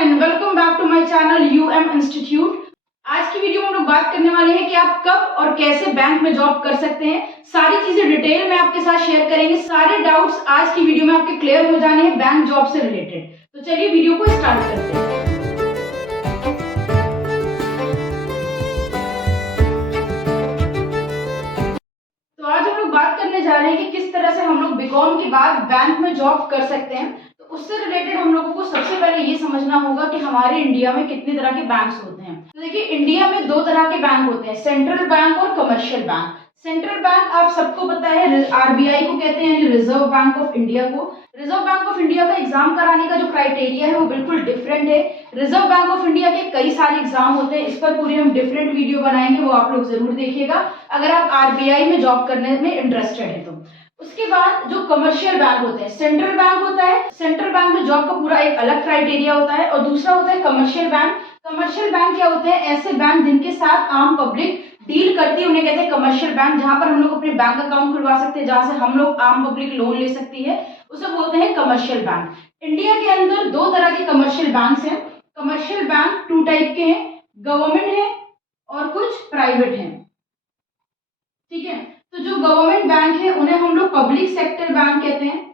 And welcome back to my channel UM institute. आज की video में हम लोग बात करने वाले हैं कि आप कब और कैसे बैंक में जॉब कर सकते हैं। सारी चीजें डिटेल में आपके साथ शेयर करेंगे। सारे डाउट्स आज की वीडियो में आपके क्लियर हो जाने हैं बैंक जॉब से रिलेटेड। तो चलिए वीडियो को स्टार्ट करते हैं। तो आज हम लोग बात करने जा रहे हैं कि किस तरह से हम लोग बीकॉम के बाद बैंक में जॉब कर सकते हैं। तो उससे रिलेटेड हम लोगों को सबसे पहले ये समझना होगा कि हमारे इंडिया में कितने तरह के बैंक्स होते हैं। तो देखिए, इंडिया में दो तरह के बैंक होते हैं, सेंट्रल बैंक और कमर्शियल बैंक। सेंट्रल बैंक आप सबको पता है, आरबीआई को कहते हैं, यानी रिजर्व बैंक ऑफ इंडिया को। रिजर्व बैंक ऑफ इंडिया का एग्जाम कराने का जो क्राइटेरिया है वो बिल्कुल डिफरेंट है। रिजर्व बैंक ऑफ इंडिया के कई सारे एग्जाम होते हैं, इस पर पूरी हम डिफरेंट वीडियो बनाएंगे, वो आप लोग जरूर देखिएगा अगर आप आरबीआई में जॉब करने में इंटरेस्टेड है तो। उसके बाद जो कमर्शियल बैंक होते हैं, सेंट्रल बैंक होता है, सेंट्रल बैंक में जॉब का पूरा एक अलग क्राइटेरिया होता है, और दूसरा होता है कमर्शियल बैंक। कमर्शियल बैंक क्या होते हैं? ऐसे बैंक जिनके साथ आम पब्लिक डील करती है, उन्हें कहते हैं कमर्शियल बैंक। जहां पर हम लोग अपने बैंक अकाउंट खुलवा सकते हैं, जहां से हम लोग आम पब्लिक लोन ले सकती है, उसे बोलते हैं कमर्शियल बैंक। इंडिया के अंदर दो तरह के कमर्शियल बैंक्स हैं। कमर्शियल बैंक टू टाइप के हैं, गवर्नमेंट है और कुछ प्राइवेट हैं। ठीक है, तो जो गवर्नमेंट बैंक है उन्हें हम लोग पब्लिक सेक्टर बैंक कहते हैं,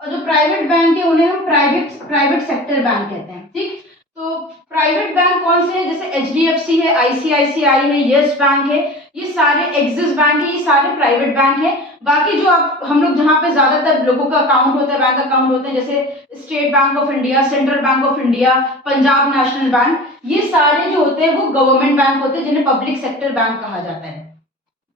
और जो प्राइवेट बैंक है उन्हें हम प्राइवेट सेक्टर बैंक कहते हैं। ठीक, तो प्राइवेट बैंक कौन से हैं? जैसे एचडीएफसी है, आईसीआईसीआई है, यस बैंक है, ये सारे, एक्सिस बैंक है, ये सारे प्राइवेट बैंक है। बाकी जो आप हम लोग जहाँ पे ज्यादातर लोगों का अकाउंट होता है, बैंक अकाउंट होते हैं, जैसे state bank of India, central bank of India, Punjab national bank, ये सारे जो होते हैं वो गवर्नमेंट बैंक होते हैं, जिन्हें पब्लिक सेक्टर बैंक कहा जाता है।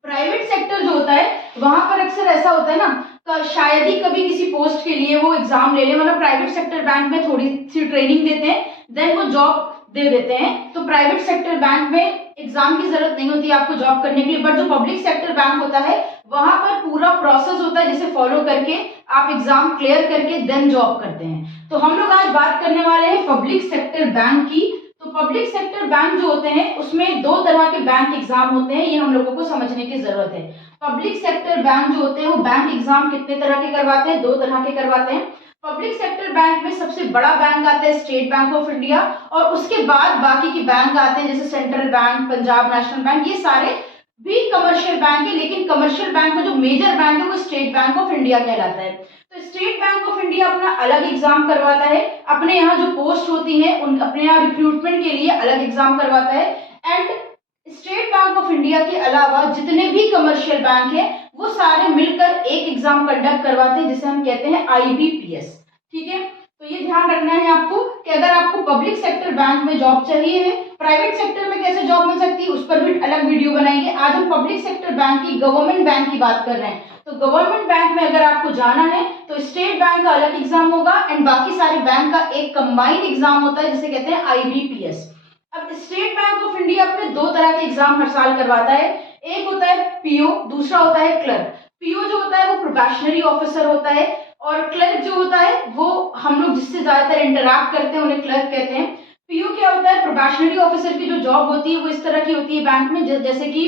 प्राइवेट सेक्टर जो होता है वहां पर अक्सर ऐसा होता है ना, तो शायद ही कभी किसी पोस्ट के लिए वो एग्जाम ले ले, मतलब प्राइवेट सेक्टर बैंक में थोड़ी सी ट्रेनिंग देते हैं, देन वो जॉब दे देते हैं। तो प्राइवेट सेक्टर बैंक में एग्जाम की जरूरत नहीं होती आपको जॉब करने के लिए, बट जो पब्लिक सेक्टर बैंक होता है वहां पर पूरा प्रोसेस होता है, जिसे फॉलो करके आप एग्जाम क्लियर करके देन जॉब करते हैं। तो हम लोग आज बात करने वाले हैं पब्लिक सेक्टर बैंक की। तो पब्लिक सेक्टर बैंक जो होते हैं उसमें दो तरह के बैंक एग्जाम होते हैं, ये हम लोगों को समझने की जरूरत है। पब्लिक सेक्टर बैंक जो होते हैं वो बैंक एग्जाम कितने तरह के करवाते हैं? दो तरह के करवाते हैं। पब्लिक सेक्टर बैंक में सबसे बड़ा बैंक आता है स्टेट बैंक ऑफ इंडिया, और उसके बाद बाकी के बैंक आते हैं, जैसे central bank, Punjab national bank, ये सारे भी कमर्शियल बैंक है। लेकिन कमर्शियल बैंक में जो मेजर बैंक है वो स्टेट बैंक ऑफ इंडिया कहलाता है। तो स्टेट बैंक ऑफ इंडिया अपना अलग एग्जाम करवाता है, अपने यहाँ जो पोस्ट होती है उन अपने यहाँ रिक्रूटमेंट के लिए अलग एग्जाम करवाता है। And state bank of India के अलावा जितने भी कमर्शियल बैंक है वो सारे मिलकर एक एग्जाम कंडक्ट करवाते हैं, जिसे हम कहते हैं आईबीपीएस। ठीक है, तो ये ध्यान रखना है आपको कि अगर आपको पब्लिक सेक्टर बैंक में जॉब चाहिए है, प्राइवेट सेक्टर में कैसे जॉब मिल सकती है उस पर भी अलग वीडियो बनाएंगे। आज हम पब्लिक सेक्टर बैंक की, गवर्नमेंट बैंक की बात कर रहे हैं। तो गवर्नमेंट बैंक में अगर आपको जाना है तो स्टेट बैंक का अलग एग्जाम होगा, एंड बाकी सारे बैंक का एक कंबाइंड एग्जाम होता है, जिसे कहते हैं आईबीपीएस। अब स्टेट बैंक ऑफ इंडिया अपने दो तरह के एग्जाम हर साल करवाता है, एक होता है पीओ, दूसरा होता है क्लर्क। पीओ जो होता है वो प्रोबेशनरी ऑफिसर होता है, और क्लर्क जो होता है वो हम लोग जिससे ज्यादातर इंटरैक्ट करते हैं उन्हें क्लर्क कहते हैं। पीओ क्या होता है? प्रोबेशनरी ऑफिसर की जो जॉब होती है वो इस तरह की होती है बैंक में, जैसे कि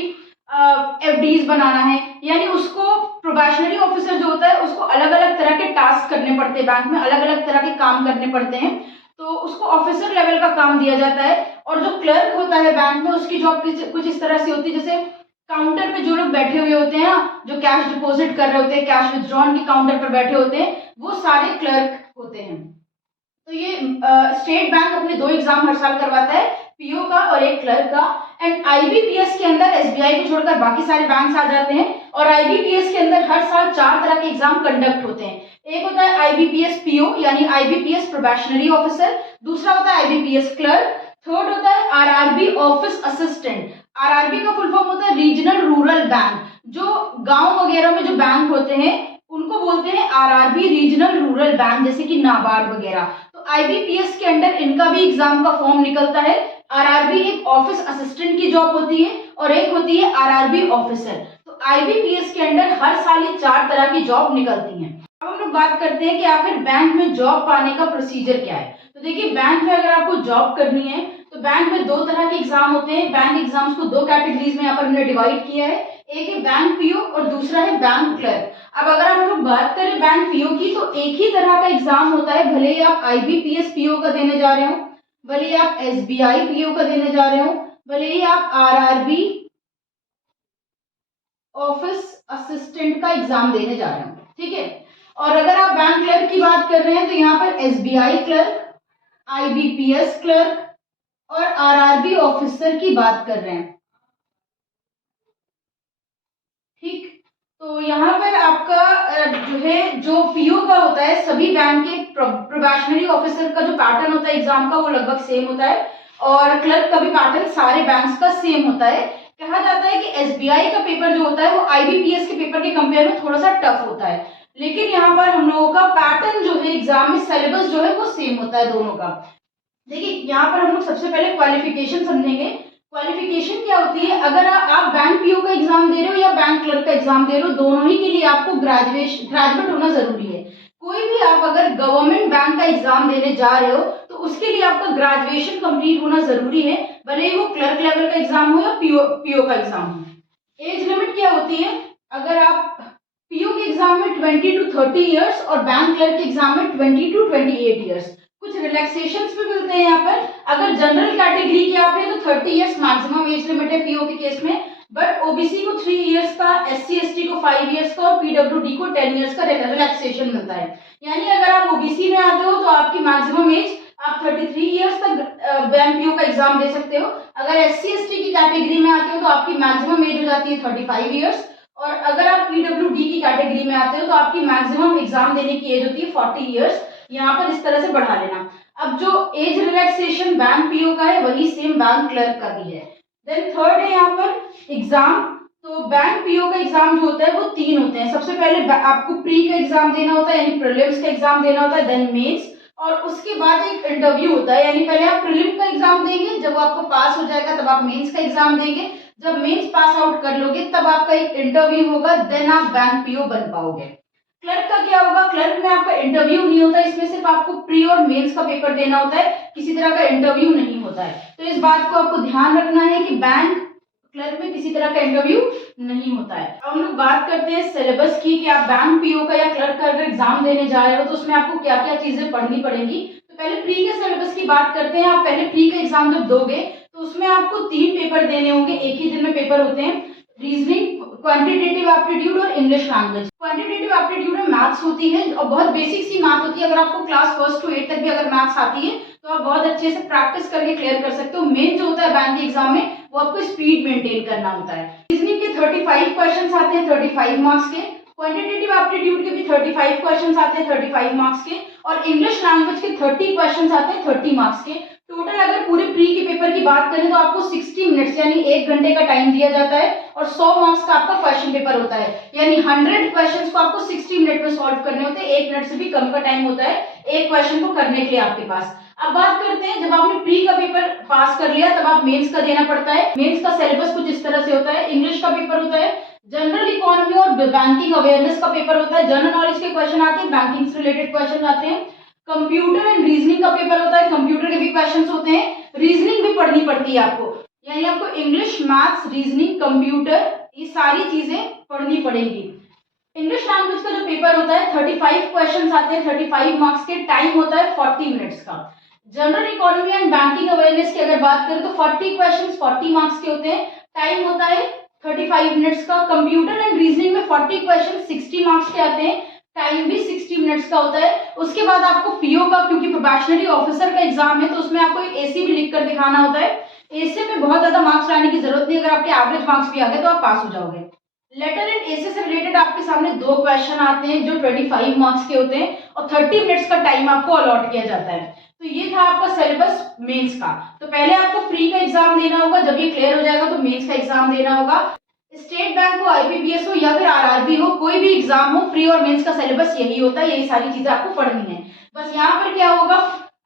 एफडीज बनाना है, यानी उसको प्रोबेशनरी ऑफिसर जो होता है उसको अलग अलग तरह के टास्क करने पड़ते हैं बैंक में, अलग अलग तरह के काम करने पड़ते हैं, तो उसको ऑफिसर लेवल का काम दिया जाता है। और जो क्लर्क होता है बैंक में, उसकी जॉब कुछ इस तरह से होती है, जैसे काउंटर पे जो लोग बैठे हुए होते हैं ना, जो कैश डिपॉजिट कर रहे होते हैं, कैश विथड्रॉन के काउंटर पर बैठे होते हैं, वो सारे क्लर्क होते हैं। तो ये स्टेट बैंक अपने दो एग्जाम हर साल करवाता है, पीओ का और एक क्लर्क का। एंड आईबीपीएस के अंदर एसबीआई को छोड़कर बाकी सारे बैंक्स आ जाते हैं, और आईबीपीएस के अंदर हर साल चार तरह के एग्जाम कंडक्ट होते हैं। एक होता है आईबीपीएस पीओ, यानी आईबीपीएस प्रोबेशनरी ऑफिसर, दूसरा होता है आईबीपीएस क्लर्क, थर्ड होता है आरआरबी ऑफिस असिस्टेंट। आरआरबी का फुल फॉर्म होता है रीजनल रूरल बैंक। जो गांव वगैरह में जो बैंक होते हैं उनको बोलते हैं आरआरबी रीजनल रूरल बैंक, जैसे कि नाबार्ड वगैरह। तो आईबीपीएस के अंडर इनका भी एग्जाम का फॉर्म निकलता है। आरआरबी एक ऑफिस असिस्टेंट की जॉब होती है, और एक होती है आरआरबी ऑफिसर। तो आईबीपीएस के अंडर हर साल ये चार तरह की जॉब निकलती हैं। अब हम लोग बात करते हैं कि आखिर बैंक में जॉब पाने का प्रोसीजर क्या है। तो देखिए, बैंक में अगर आपको जॉब करनी है तो बैंक में दो तरह के एग्जाम होते हैं। बैंक एग्जाम्स को दो कैटेगरीज में यहाँ पर हमने डिवाइड किया है। एक है बैंक पीओ और दूसरा है बैंक क्लर्क। अब अगर हम लोग बात करें बैंक पीओ की, तो एक ही तरह का एग्जाम होता है, भले ही आप आईबीपीएस पीओ का देने जा रहे हो, भले ही आप एसबीआई पीओ का देने जा रहे हो, भले ही आप आरआरबी ऑफिस असिस्टेंट का एग्जाम देने जा रहे हो, ठीक है। और अगर आप बैंक क्लर्क की बात कर रहे हैं तो यहाँ पर एसबीआई क्लर्क, आईबीपीएस क्लर्क और आरआरबी ऑफिसर की बात कर रहे हैं, ठीक। तो यहाँ पर आपका जो है, जो पीओ का होता है, सभी बैंक के प्रोबेशनरी ऑफिसर का जो पैटर्न होता है एग्जाम का वो लगभग सेम होता है, और क्लर्क का भी पैटर्न सारे बैंक्स का सेम होता है। कहा जाता है कि एसबीआई का पेपर जो होता है वो आईबीपीएस के पेपर के कंपेयर में थोड़ा सा टफ होता है, लेकिन यहाँ पर हम लोगों का पैटर्न जो है एग्जाम में, सिलेबस जो है वो सेम होता है दोनों का। देखिए यहाँ पर हम लोग सबसे पहले क्वालिफिकेशन समझेंगे। क्वालिफिकेशन क्या होती है, अगर आप बैंक पीओ का एग्जाम दे रहे हो या बैंक क्लर्क का एग्जाम दे रहे हो, दोनों ही के लिए आपको ग्रेजुएट होना जरूरी है। कोई भी आप अगर गवर्नमेंट बैंक का एग्जाम देने जा रहे हो तो उसके लिए आपका ग्रेजुएशन कंप्लीट होना जरूरी है, भले ही वो क्लर्क लेवल का एग्जाम हो या पीओ का एग्जाम हो। एज लिमिट क्या होती है, अगर आप पीओ के एग्जाम में 20 to 30 ईयर्स और बैंक क्लर्क के एग्जाम में 20 to 28 ईयर्स। कुछ रिलैक्सेशंस भी मिलते हैं यहाँ पर, अगर जनरल कैटेगरी के आप हैं तो 30 ईयर्स मैक्सिमम एज लिमिट है पीओ के केस में, बट ओबीसी को 3 ईयर्स का, एससी एसटी को 5 ईयर्स का और पीडब्ल्यूडी को 10 ईयर्स का रिलैक्सेशन मिलता है। यानी अगर आप ओबीसी में आते हो तो आपकी मैक्सिमम एज आप 33 ईयर्स तक बैंक पीओ का एग्जाम दे सकते हो। अगर एससी एसटी की कैटेगरी में आते हो तो आपकी मैक्सिमम एज हो जाती है 35 ईयर्स, और अगर आप पीडब्ल्यूडी की कैटेगरी में आते हो तो आपकी मैक्सिमम एग्जाम देने की एज होती है 40 ईयर्स। यहाँ पर इस तरह से बढ़ा लेना। अब जो एज रिलैक्सेशन बैंक पीओ का है वही सेम बैंक क्लर्क का भी है। देन थर्ड है यहाँ पर एग्जाम। तो बैंक पीओ का एग्जाम जो होता है वो 3 होते हैं। सबसे पहले आपको प्री का एग्जाम देना होता है, यानी प्रीलिम्स का एग्जाम देना होता है, देन मेंस, और उसके बाद एक इंटरव्यू होता है। यानी पहले आप प्रीलिम का एग्जाम देंगे, जब आपको पास हो जाएगा तब आप मेंस का एग्जाम देंगे, जब मेंस पास आउट कर लोगे तब आपका एक इंटरव्यू होगा, देन आप बैंक पीओ बन पाओगे। क्लर्क का क्या होगा, क्लर्क में आपका इंटरव्यू नहीं होता, इसमें सिर्फ आपको प्री और मेंस का पेपर देना होता है, किसी तरह का इंटरव्यू नहीं होता है। तो इस बात को आपको ध्यान रखना है कि बैंक क्लर्क में किसी तरह का इंटरव्यू नहीं होता है। अब हम लोग बात करते हैं सिलेबस की, कि आप बैंक पीओ का या क्लर्क का अगर एग्जाम देने जा रहे हो तो उसमें आपको क्या क्या चीजें पढ़नी पड़ेंगी। तो पहले प्री के सिलेबस की बात करते हैं। आप पहले प्री का एग्जाम जब दोगे तो उसमें आपको 3 पेपर देने होंगे, एक ही दिन में पेपर होते हैं। रीजनिंग, क्वांटिटेटिव एप्टीट्यूड और इंग्लिश लैंग्वेज। क्वांटिटेटिव एप्टीट्यूड में मैथ्स होती है और बहुत बेसिक सी मैथ होती है। अगर आपको क्लास 1 to 8 तक भी अगर मैथ्स आती है तो आप बहुत अच्छे से प्रैक्टिस करके क्लियर कर सकते हो। मेन जो होता है बैंक के एग्जाम में वो आपको स्पीड मेंटेन करना होता है। रीजनिंग के 35 क्वेश्चंस आते हैं 35 मार्क्स के, क्वांटिटेटिव एप्टीट्यूड के भी 35 क्वेश्चंस आते हैं 35 मार्क्स के, और इंग्लिश लैंग्वेज के 30 क्वेश्चंस आते हैं 30 मार्क्स के। टोटल अगर पूरे प्री के पेपर की बात करें तो आपको 60 मिनट्स यानी 1 घंटे का टाइम दिया जाता है, और 100 मार्क्स का आपका क्वेश्चन पेपर होता है, यानी 100 क्वेश्चंस को आपको 60 मिनट में सॉल्व करने होते हैं। 1 मिनट से भी कम का टाइम होता है एक क्वेश्चन को करने के लिए आपके पास। अब बात करते हैं, जब आपने प्री का पेपर पास कर लिया तब आप मेंस का देना पड़ता है। मेंस का सिलेबस कुछ इस तरह से होता है। इंग्लिश का पेपर होता है, जनरल इकोनॉमी और बैंकिंग अवेयरनेस का पेपर होता है, जनरल नॉलेज के क्वेश्चन आते हैं, बैंकिंग से रिलेटेड क्वेश्चन आते हैं, कंप्यूटर एंड रीजनिंग का पेपर होता है, कंप्यूटर के भी क्वेश्चंस होते हैं, रीजनिंग भी पढ़नी पड़ती है आपको, यानी आपको इंग्लिश, मैथ्स, रीजनिंग, कंप्यूटर ये सारी चीजें पढ़नी पड़ेगी। इंग्लिश लैंग्वेज का जो पेपर होता है 35 क्वेश्चंस आते हैं 35 मार्क्स के, टाइम होता है 40 मिनट्स का। General economy and banking awareness की अगर बात करें तो 40 क्वेश्चंस 40 मार्क्स के होते हैं, टाइम होता है 35 मिनट्स का। कंप्यूटर एंड रीजनिंग में 40 क्वेश्चन 60 मार्क्स के आते हैं, टाइम भी 60 मिनट्स का होता है। उसके बाद आपको पीओ का, क्योंकि प्रोबेशनरी ऑफिसर का एग्जाम है तो उसमें आपको एक एसी भी लिख कर दिखाना होता है। एसी में बहुत ज्यादा मार्क्स लाने की जरूरत नहीं, अगर आपके एवरेज मार्क्स भी आ गए तो आप पास हो जाओगे। लेटर एंड एसे से रिलेटेड आपके सामने 2 क्वेश्चन आते हैं जो 25 मार्क्स के होते हैं, और 30 मिनट्स का टाइम आपको अलॉट किया जाता है। तो ये था आपका सिलेबस मेंस का। तो पहले आपको प्री का एग्जाम देना होगा, जब ये क्लियर हो जाएगा तो मेंस का एग्जाम देना होगा। स्टेट बैंक हो, आईपीपीएस हो या फिर आरआरबी हो, कोई भी एग्जाम हो, प्री और मेंस का सिलेबस यही होता है, यही सारी चीजें आपको पढ़नी है। बस यहाँ पर क्या होगा,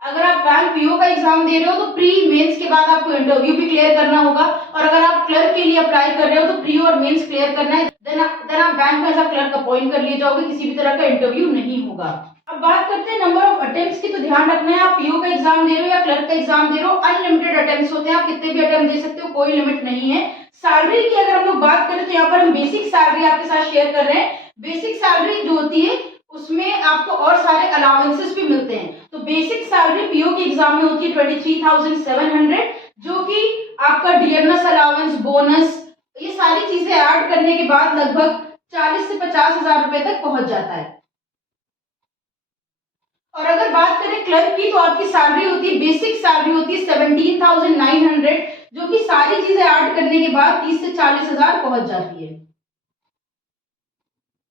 अगर आप बैंक पीओ का एग्जाम दे रहे हो तो प्री मेंस के बाद आपको इंटरव्यू भी क्लियर करना होगा, और अगर आप क्लर्क के लिए अप्लाई कर रहे हो तो प्री और मेंस क्लियर करना है, देन आप बैंक में एज अ क्लर्क अपॉइंट कर लिए जाओगे, किसी भी तरह का इंटरव्यू नहीं होगा। अब बात करते हैं नंबर ऑफ अटेम्प्ट्स की। तो ध्यान रखना है, आप पीओ का एग्जाम दे रहे हो या क्लर्क का एग्जाम दे रहे हो, अनलिमिटेड अटेम्प्ट्स होते हैं, आप कितने भी अटेम्प्ट दे सकते हो, कोई लिमिट नहीं है। सैलरी की अगर हम लोग बात करें तो यहाँ पर हम बेसिक सैलरी आपके साथ शेयर कर रहे हैं। बेसिक सैलरी जो होती है उसमें आपको और सारे अलाउंसेस भी मिलते हैं। तो बेसिक सैलरी पीओ के एग्जाम में होती है 23,700, जो कि आपका डियरनेस अलाउंस, बोनस, ये सारी चीजें ऐड करने के बाद लगभग 40 से 50,000 रुपए तक पहुंच जाता है। और अगर बात करें क्लर्क की तो आपकी सैलरी होती है, बेसिक सैलरी होती है 17,900, जो कि सारी चीजें ऐड करने के बाद 30 से 40,000 पहुंच जाती है।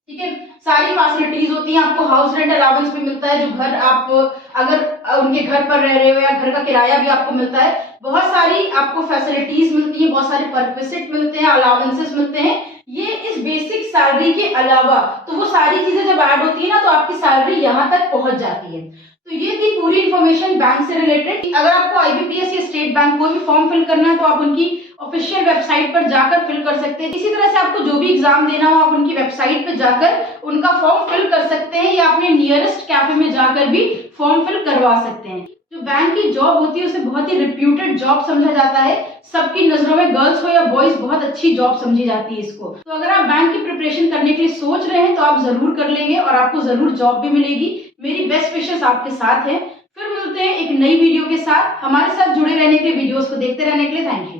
ठीक है, सारी फैसिलिटीज होती हैं, आपको हाउस रेंट अलाउंस भी मिलता है, जो घर आप अगर उनके घर पर रह रहे हो या घर का किराया भी आपको मिलता है। बहुत सारी आपको फैसिलिटीज मिलती है, बहुत सारे परक्विजिट मिलते हैं, अलाउंसेस मिलते हैं, ये इस बेसिक सैलरी के अलावा। तो वो सारी चीजें जब ऐड होती है ना तो आपकी सैलरी यहाँ तक पहुंच जाती है। तो ये थी पूरी इन्फॉर्मेशन बैंक से रिलेटेड। अगर आपको आईबीपीएस या स्टेट बैंक कोई भी फॉर्म फिल करना है तो आप उनकी ऑफिशियल वेबसाइट पर जाकर फिल कर सकते हैं। इसी तरह से आपको जो भी एग्जाम देना हो आप उनकी वेबसाइट पर जाकर उनका फॉर्म फिल कर सकते हैं, या अपने नियरेस्ट कैफे में जाकर भी फॉर्म फिल करवा सकते हैं। जो बैंक की जॉब होती है उसे बहुत ही रिप्यूटेड जॉब समझा जाता है। सबकी नजरों में गर्ल्स हो या बॉयज बहुत अच्छी जॉब समझी जाती है इसको। तो अगर आप बैंक की प्रिपरेशन करने के लिए सोच रहे हैं तो आप जरूर कर लेंगे और आपको जरूर जॉब भी मिलेगी। मेरी बेस्ट विशेस आपके साथ है। फिर मिलते हैं एक नई वीडियो के साथ। हमारे साथ जुड़े रहने के लिए, वीडियोस को देखते रहने के लिए थैंक यू।